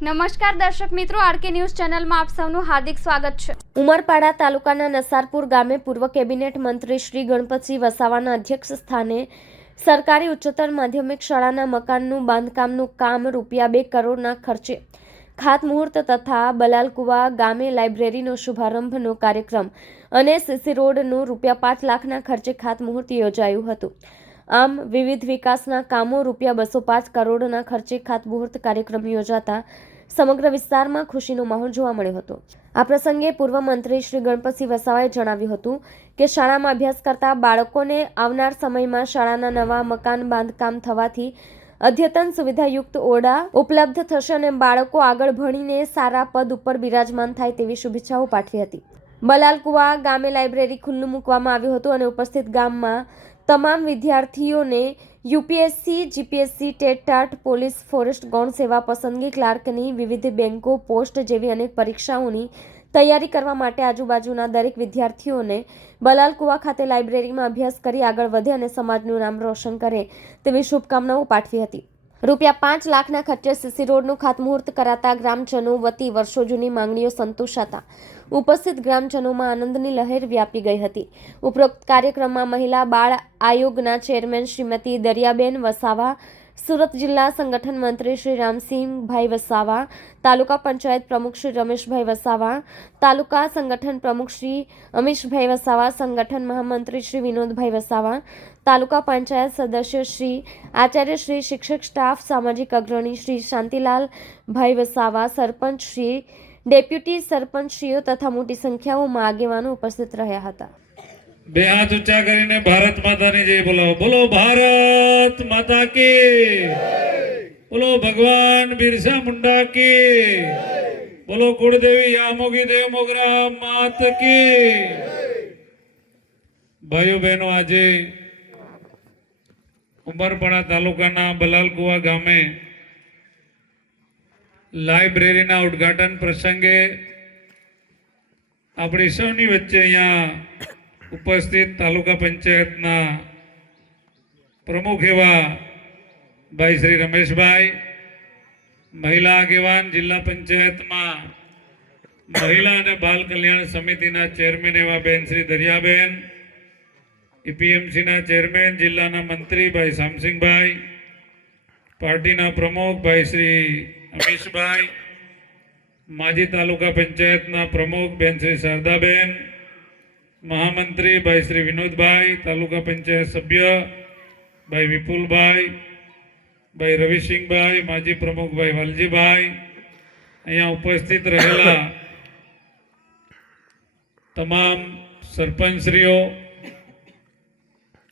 નમસ્કાર દર્શક મિત્રો, આરકે ન્યૂઝ ચેનલમાં આપ સૌનું હાર્દિક સ્વાગત છે। ઉમરપાડા તાલુકાના નસારપુર ગામે પૂર્વ કેબિનેટ મંત્રી શ્રી ગણપતસિંહ વસાવાના અધ્યક્ષ સ્થાને સરકારી ઉચ્ચતર માધ્યમિક શાળાના મકાનનું બાંધકામનું કામ ₹2 કરોડના ખર્ચે ખાતમુહૂર્ત તથા બલાલકુવા ગામે લાઇબ્રેરીનો શુભારંભનો કાર્યક્રમ અને સીસી રોડનું ₹5 લાખના ખર્ચે ખાતમુહૂર્ત યોજાયું હતું। આમ વિવિધ વિકાસના કામો ₹205 કરોડના ખર્ચે ખાતમુહૂર્ત કાર્યક્રમ યોજાતા સમગ્ર વિસ્તારમાં ખુશીનો માહોલ જોવા મળ્યો હતો। આ પ્રસંગે પૂર્વ મંત્રી શ્રી ગણપતસિંહ વસાવાએ જણાવ્યું હતું કે શાળામાં અભ્યાસ કરતા બાળકોને આવનાર સમયમાં શાળાના નવા મકાન બાંધકામ થવાથી અદ્યતન સુવિધાયુક્ત ઓરડા ઉપલબ્ધ થશે અને બાળકો આગળ ભણીને સારા પદ ઉપર બિરાજમાન થાય તેવી શુભેચ્છાઓ પાઠવી હતી। બલાલકુવા ગામે લાઇબ્રેરી ખુલ્લું મૂકવામાં આવ્યું હતું અને ઉપસ્થિત ગામમાં તમામ વિદ્યાર્થીઓને UPSC, GPSC, TET, TAT, police, forest, ગૌણ સેવા, પસંદગી ક્લાર્કની વિવિધ બેંકો, પોસ્ટ જેવી અનેક પરીક્ષાઓની તૈયારી કરવા માટે આજુબાજુના દરેક વિદ્યાર્થીઓને બલાલકુવા ખાતે લાઇબ્રેરીમાં અભ્યાસ કરી આગળ વધે અને સમાજનું નામ રોશન કરે તેવી શુભકામનાઓ પાઠવી હતી। ₹5 લાખના ખર્ચે સીસી રોડનું ખાતમુહૂર્ત કરાતા ગ્રામજનો વતી વર્ષો જૂની માંગણીઓ સંતોષાતા ઉપસ્થિત ગ્રામજનોમાં આનંદની લહેર વ્યાપી ગઈ હતી। ઉપરોક્ત કાર્યક્રમમાં મહિલા બાળ આયોગના ચેરમેન શ્રીમતી દરિયાબેન વસાવા, સુરત જિલ્લા સંગઠન મંત્રી શ્રી રામસિંહભાઈ વસાવા, તાલુકા પંચાયત પ્રમુખ શ્રી રમેશભાઈ વસાવા, તાલુકા સંગઠન પ્રમુખ શ્રી અમીશભાઈ વસાવા, સંગઠન મહામંત્રી શ્રી વિનોદભાઈ વસાવા, તાલુકા પંચાયત સદસ્ય શ્રી, આચાર્ય શ્રી, શિક્ષક સ્ટાફ, સામાજિક અગ્રણી શ્રી શાંતિલાલ ભાઈ વસાવા, સરપંચ શ્રી, ડેપ્યુટી સરપંચશ્રીઓ તથા મોટી સંખ્યામાં આગેવાનો ઉપસ્થિત રહ્યા હતા। બે હાથ ઊંચા કરીને ભારત માતાની જય બોલાવો। બોલો ભારત માતા કી, બોલો ભગવાન બિરસા મુંડા કી, બોલો કુળદેવી યામોગી દેવ મોગરા માત કી। ભાઈઓ બહેનો, આજે ઉમરપાડા તાલુકાના બલાલકુવા ગામે લાઇબ્રેરીના ઉદ્ઘાટન પ્રસંગે આપણી સૌની વચ્ચે અહીંયા ઉપસ્થિત તાલુકા પંચાયતના પ્રમુખ એવા ભાઈ શ્રી રમેશભાઈ, મહિલા આગેવાન જિલ્લા પંચાયતમાં મહિલા અને બાલ કલ્યાણ સમિતિના ચેરમેન એવા બેન શ્રી દરિયાબેન, ઈપીએમસીના ચેરમેન જિલ્લાના મંત્રી ભાઈ શામસિંહભાઈ, પાર્ટીના પ્રમુખ ભાઈ શ્રી અમીશભાઈ, માજી તાલુકા પંચાયતના પ્રમુખ બેન શ્રી શારદાબેન, મહામંત્રી ભાઈ શ્રી વિનોદભાઈ, તાલુકા પંચાયત સભ્ય ભાઈ વિપુલભાઈ, ભાઈ રવિસિંહભાઈ, માજી પ્રમુખ ભાઈ વાલજીભાઈ, અહીંયા ઉપસ્થિત રહેલા તમામ સરપંચશ્રીઓ,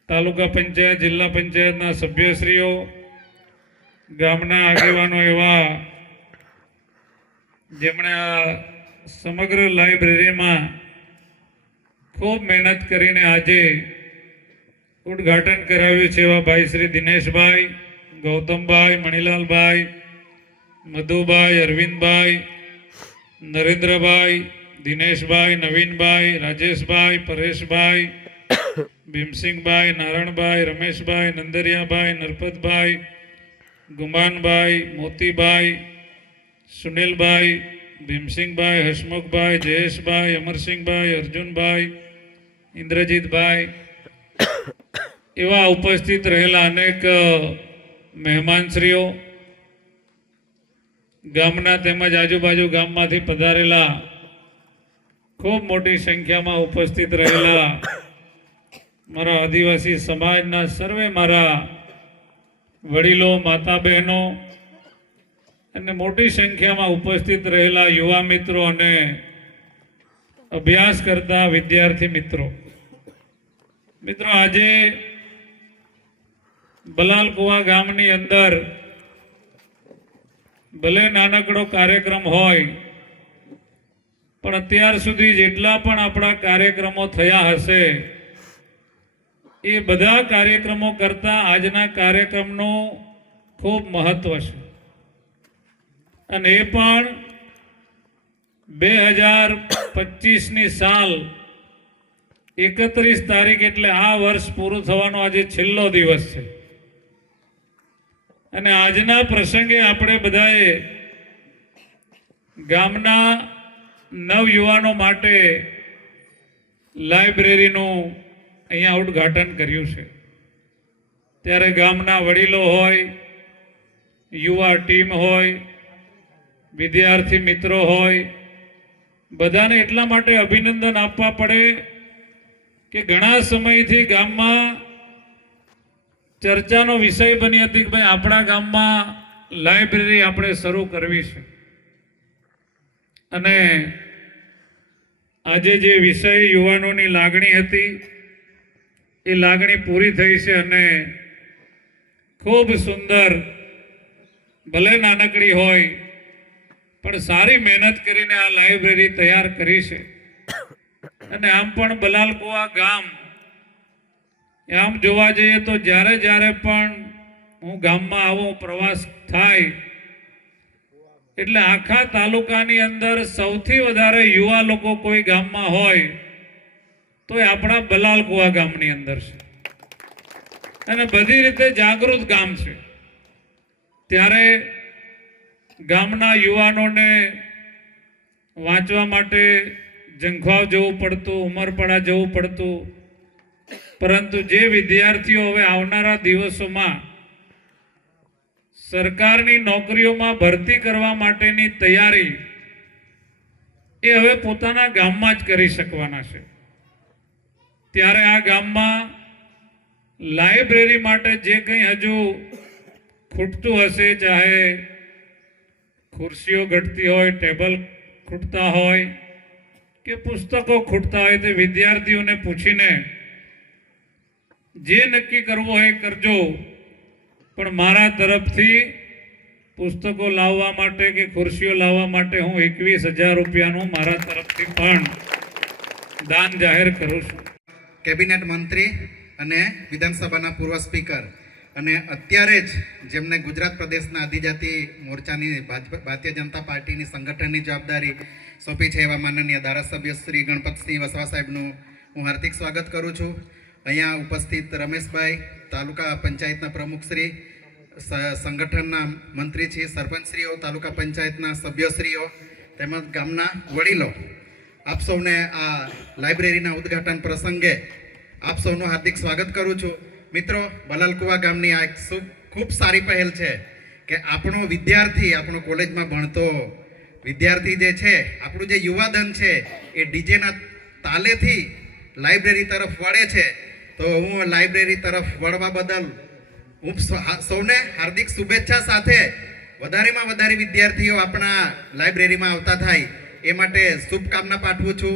તાલુકા પંચાયત, જિલ્લા પંચાયતના સભ્યશ્રીઓ, ગામના આગેવાનો એવા જેમણે આ સમગ્ર લાઇબ્રેરીમાં ખૂબ મહેનત કરીને આજે ઉદ્ઘાટન કરાવ્યું છે એવા ભાઈ શ્રી દિનેશભાઈ, ગૌતમભાઈ, મણિલાલભાઈ, મધુભાઈ, અરવિંદભાઈ, નરેન્દ્રભાઈ, દિનેશભાઈ, નવીનભાઈ, રાજેશભાઈ, પરેશભાઈ, ભીમસિંહભાઈ, નારણભાઈ, રમેશભાઈ, નંદરિયાભાઈ, નરપતભાઈ, ગુમાનભાઈ, મોતીભાઈ, સુનિલભાઈ, ભીમસિંહભાઈ, હસમુખભાઈ, જયેશભાઈ, અમરસિંહભાઈ, અર્જુનભાઈ, ઇન્દ્રજીતભાઈ એવા ઉપસ્થિત રહેલા અનેક મહેમાનશ્રીઓ, ગામના તેમજ આજુબાજુ ગામમાંથી પધારેલા ખૂબ મોટી સંખ્યામાં ઉપસ્થિત રહેલા મારા આદિવાસી સમાજના સર્વે મારા વડીલો, માતા બહેનો અને મોટી સંખ્યામાં ઉપસ્થિત રહેલા યુવા મિત્રો અને અભ્યાસ કરતા વિદ્યાર્થી મિત્રો, આજે બલાલકુવા ગામની અંદર ભલે નાનકડો કાર્યક્રમ હોય પણ અત્યાર સુધી જેટલા પણ આપણા કાર્યક્રમો થયા હશે એ બધા કાર્યક્રમો કરતા આજના કાર્યક્રમનું ખૂબ મહત્વ છે અને એ પણ 2025ની સાલ 31 તારીખ એટલે આ વર્ષ પૂરું થવાનો આજે છેલ્લો દિવસ છે અને આજના પ્રસંગે આપણે બધાએ ગામના નવયુવાનો માટે લાઇબ્રેરીનું અહીંયા ઉદ્ઘાટન કર્યું છે. ત્યારે ગામના વડીલો હોય, યુવા ટીમ હોય, વિદ્યાર્થી મિત્રો હોય, બધાને એટલા માટે અભિનંદન આપવા પડે કે ઘણા સમયથી ગામમાં ચર્ચાનો વિષય બની હતી કે ભાઈ આપણા ગામમાં લાઇબ્રેરી આપણે શરૂ કરવી છે. અને આજે જે વિષય યુવાનોની લાગણી હતી એ લાગણી પૂરી થઈ છે અને ખૂબ સુંદર, ભલે નાનકડી હોય પણ સારી મહેનત કરીને આ લાઇબ્રેરી તૈયાર કરી છે. અને આમ પણ બલાલકુવા ગામ આમ જોવા જઈએ તો જ્યારે પણ હું ગામમાં આવું, પ્રવાસ થાય એટલે આખા તાલુકાની અંદર સૌથી વધારે યુવા લોકો કોઈ ગામમાં હોય તો એ આપણા બલાલકુવા ગામની અંદર છે. અને બધી રીતે જાગૃત ગામ છે. ત્યારે ગામના યુવાનોને વાંચવા માટે જંખવાવ જવું પડતું, ઉમરપાડા જવું પડતું, પરંતુ જે વિદ્યાર્થીઓ હવે આવનારા દિવસોમાં સરકારની નોકરીઓમાં ભરતી કરવા માટેની તૈયારી એ હવે પોતાના ગામમાં જ કરી શકવાના છે. ત્યારે આ ગામમાં લાઇબ્રેરી માટે જે કંઈ હજુ ખૂટતું હશે, ચાહે ખુરશીઓ ઘટતી હોય, ટેબલ ખૂટતા હોય કે પુસ્તકો ખૂટતા હોય, તે વિદ્યાર્થીઓને પૂછીને જે નક્કી કરવું હોય કરજો. પણ મારા તરફથી પુસ્તકો લાવવા માટે કે ખુરશીઓ લાવવા માટે હું 21,000 રૂપિયાનું મારા તરફથી પણ દાન જાહેર કરું છું. કેબિનેટ મંત્રી અને વિધાનસભાના પૂર્વ સ્પીકર અને અત્યારે જ જેમને ગુજરાત પ્રદેશના આદિજાતિ મોરચાની ભારતીય જનતા પાર્ટીની સંગઠનની જવાબદારી સોંપી છે એવા માનનીય ધારાસભ્ય શ્રી ગણપતસિંહ વસવા સાહેબનું હું હાર્દિક સ્વાગત કરું છું. અહીંયા ઉપસ્થિત રમેશભાઈ, તાલુકા પંચાયતના પ્રમુખશ્રી, સંગઠનના મંત્રીશ્રી, સરપંચશ્રીઓ, તાલુકા પંચાયતના સભ્યશ્રીઓ તેમજ ગામના વડીલો, આપ સૌને આ લાઇબ્રેરીના ઉદ્ઘાટન પ્રસંગે આપ સૌનું હાર્દિક સ્વાગત કરું છું. મિત્રો, બલાલકુવા ગામની આ એક ખૂબ સારી પહેલ છે કે આપણો વિદ્યાર્થી, આપણો કોલેજમાં ભણતો વિદ્યાર્થી જે છે, આપણું જે યુવાધન છે એ ડીજેના તાલેથી લાઇબ્રેરી તરફ વળે છે. તો હું લાઇબ્રેરી તરફ વળવા બદલ હું સૌને હાર્દિક શુભેચ્છા સાથે વધારેમાં વધારે વિદ્યાર્થીઓ આપણા લાઇબ્રેરીમાં આવતા થાય એ માટે શુભકામના પાઠવું છું.